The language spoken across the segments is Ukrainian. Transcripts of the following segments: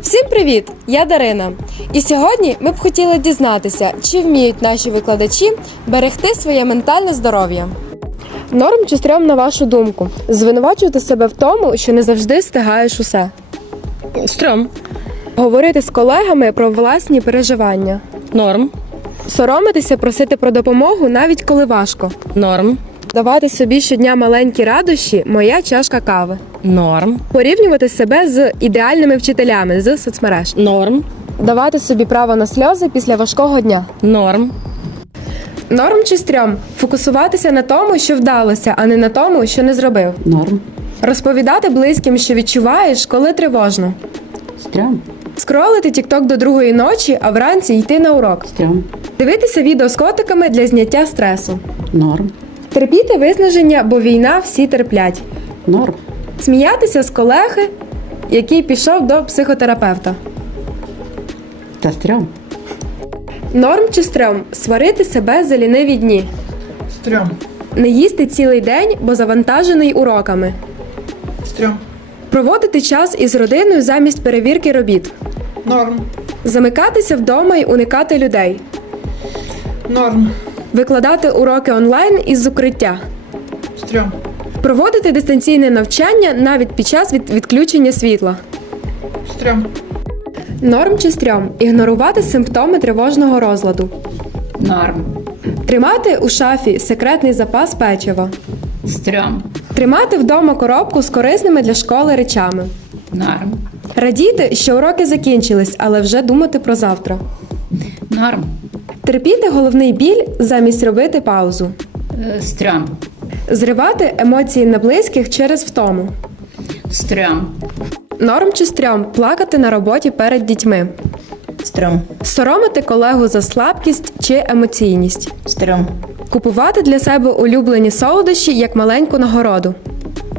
Всім привіт! Я Дарина. І сьогодні ми б хотіли дізнатися, чи вміють наші викладачі берегти своє ментальне здоров'я. Норм чи стрьом, на вашу думку, звинувачувати себе в тому, що не завжди встигаєш усе. Стрьом. Говорити з колегами про власні переживання, Норм. соромитися просити про допомогу навіть коли важко. Норм. Давати собі щодня маленькі радощі моя чашка кави. Норм. Порівнювати себе з ідеальними вчителями з соцмереж. Норм. Давати собі право на сльози після важкого дня. Норм. Норм чи стрьом фокусуватися на тому, що вдалося, а не на тому, що не зробив. Норм. Розповідати близьким, що відчуваєш, коли тривожно. Стрьом. Скролити тікток до другої ночі, а вранці йти на урок. Стрьом. Дивитися відео з котиками для зняття стресу. Норм. Терпіти виснаження, бо війна всі терплять. Норм. Сміятися з колеги, який пішов до психотерапевта. Та стрьом. Норм чи стрьом сварити себе за ліниві дні. Стрьом. Не їсти цілий день, бо завантажений уроками. Стрьом. Проводити час із родиною замість перевірки робіт. Норм. Замикатися вдома й уникати людей. Норм. Викладати уроки онлайн із укриття. Стрьом. Проводити дистанційне навчання навіть під час від- відключення світла. Стрьом. Норм чи стрьом ігнорувати симптоми тривожного розладу. Норм. Тримати у шафі секретний запас печива. Стрьом. Тримати вдома коробку з корисними для школи речами. Норм. Радіти, що уроки закінчились, але вже думати про завтра. Норм. Терпіти головний біль замість робити паузу. Е, Стрьом. Зривати емоції на близьких через втому. Стрьом. Норм чи стрьом плакати на роботі перед дітьми. Стрьом. Соромити колегу за слабкість чи емоційність. Стрьом. Купувати для себе улюблені солодощі як маленьку нагороду.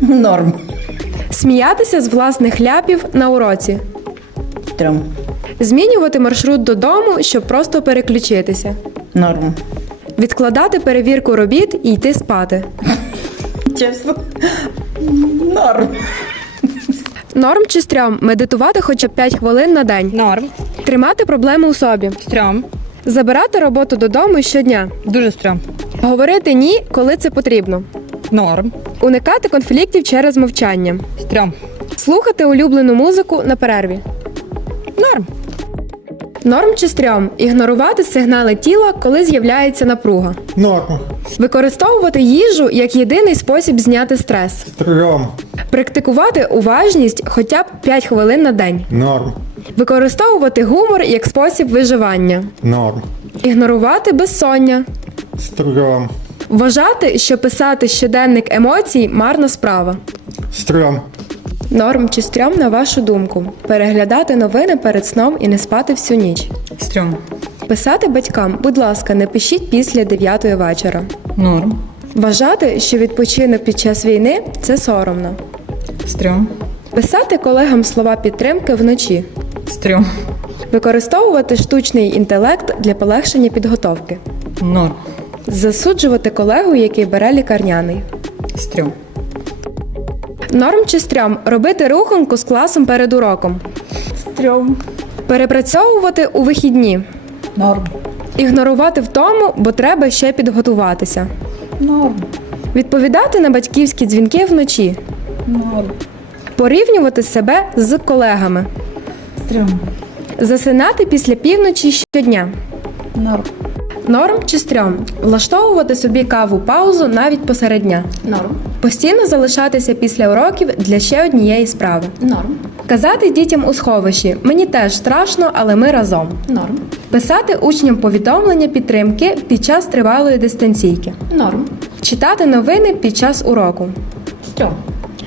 Норм. Сміятися з власних ляпів на уроці. Стрьом. Змінювати маршрут додому, щоб просто переключитися. Норм. Відкладати перевірку робіт і йти спати. Чесно. Норм. Норм чи стрьом медитувати хоча б 5 хвилин на день. Норм. Тримати проблеми у собі. Стрьом. Забирати роботу додому щодня. Дуже стрьом. Говорити ні, коли це потрібно. Норм. Уникати конфліктів через мовчання. Стрьом. Слухати улюблену музику на перерві. Норм. Норм чи стрьом ігнорувати сигнали тіла, коли з'являється напруга. Норм. Використовувати їжу як єдиний спосіб зняти стрес. Стрьом. Практикувати уважність хоча б 5 хвилин на день. Норм. Використовувати гумор як спосіб виживання. Норм. Ігнорувати безсоння. Стрьом. Вважати, що писати щоденник емоцій марна справа. Стрьом. Норм чи стрьом, на вашу думку, переглядати новини перед сном і не спати всю ніч. Стрьом. Писати батькам, будь ласка, не пишіть після 9 вечора. Норм. Вважати, що відпочинок під час війни це соромно. Стрьом. Писати колегам слова підтримки вночі. Стрьом. Використовувати штучний інтелект для полегшення підготовки. Норм. Засуджувати колегу, який бере лікарняний. Стрьом. Норм чи стрьом робити руханку з класом перед уроком. Стрьом. Перепрацьовувати у вихідні. Норм. Ігнорувати втому, бо треба ще підготуватися. Норм. Відповідати на батьківські дзвінки вночі. Норм. Порівнювати себе з колегами. Стрьом. Засинати після півночі щодня. Норм. Норм чи стрьом влаштовувати собі каву паузу навіть посеред дня. Норм. Постійно залишатися після уроків для ще однієї справи. Норм. Казати дітям у сховищі мені теж страшно, але ми разом. Норм. Писати учням повідомлення підтримки під час тривалої дистанційки. Норм. Читати новини під час уроку. Стрьом.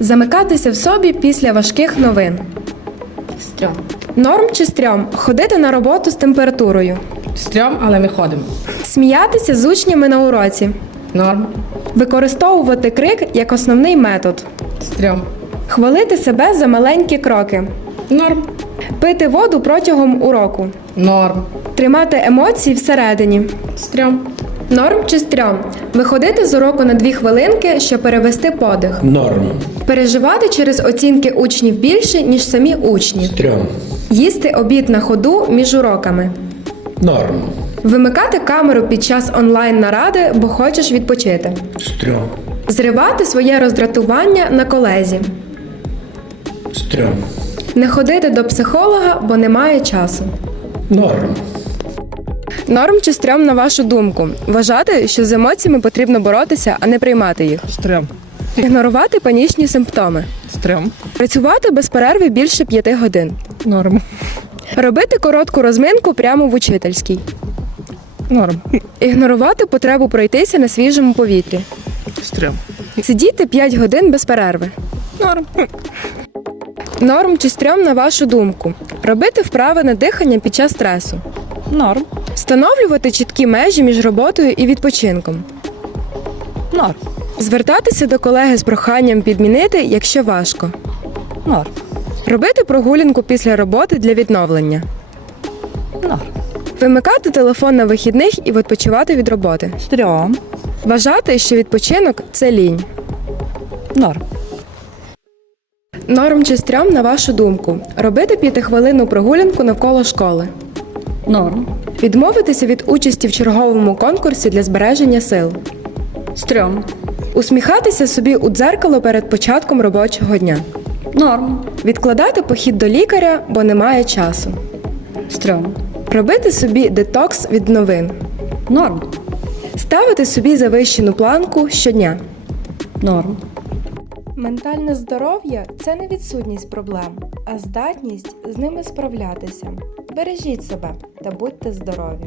Замикатися в собі після важких новин. Стрьом. Норм чи стрьом ходити на роботу з температурою. Стрьом, але ми ходимо. Сміятися з учнями на уроці. Норм. Використовувати крик як основний метод. Стрьом. Хвалити себе за маленькі кроки. Норм. Пити воду протягом уроку. Норм. Тримати емоції всередині. Стрьом. Норм чи стрьом? Виходити з уроку на дві хвилинки, щоб перевести подих. Норм. Переживати через оцінки учнів більше, ніж самі учні. Стрьом. Їсти обід на ходу між уроками. Норм. Вимикати камеру під час онлайн наради, бо хочеш відпочити. Стрьом. Зривати своє роздратування на колезі. Стрьом. Не ходити до психолога, бо немає часу. Норм. Норм чи стрьом на вашу думку? Вважати, що з емоціями потрібно боротися, а не приймати їх. Стрьом. Ігнорувати панічні симптоми. Стрьом. Працювати без перерви більше п'яти годин. Норм. Робити коротку розминку прямо в учительській. Норм. Ігнорувати потребу пройтися на свіжому повітрі. Стрьом. Сидіти 5 годин без перерви. Норм. Норм чи стрьом на вашу думку. Робити вправи на дихання під час стресу. Норм. Встановлювати чіткі межі між роботою і відпочинком. Норм. Звертатися до колеги з проханням підмінити, якщо важко. Норм. Робити прогулянку після роботи для відновлення. Норм. Вимикати телефон на вихідних і відпочивати від роботи. Стрьом. Вважати, що відпочинок це лінь. Норм. Норм чи стрьом, на вашу думку. Робити п'ятихвилинну прогулянку навколо школи. Норм. Відмовитися від участі в черговому конкурсі для збереження сил. Стрьом. Усміхатися собі у дзеркало перед початком робочого дня. Норм. Відкладати похід до лікаря, бо немає часу. Стрьом. Робити собі детокс від новин. Норм. Ставити собі завищену планку щодня. Норм. Ментальне здоров'я це не відсутність проблем, а здатність з ними справлятися. Бережіть себе та будьте здорові!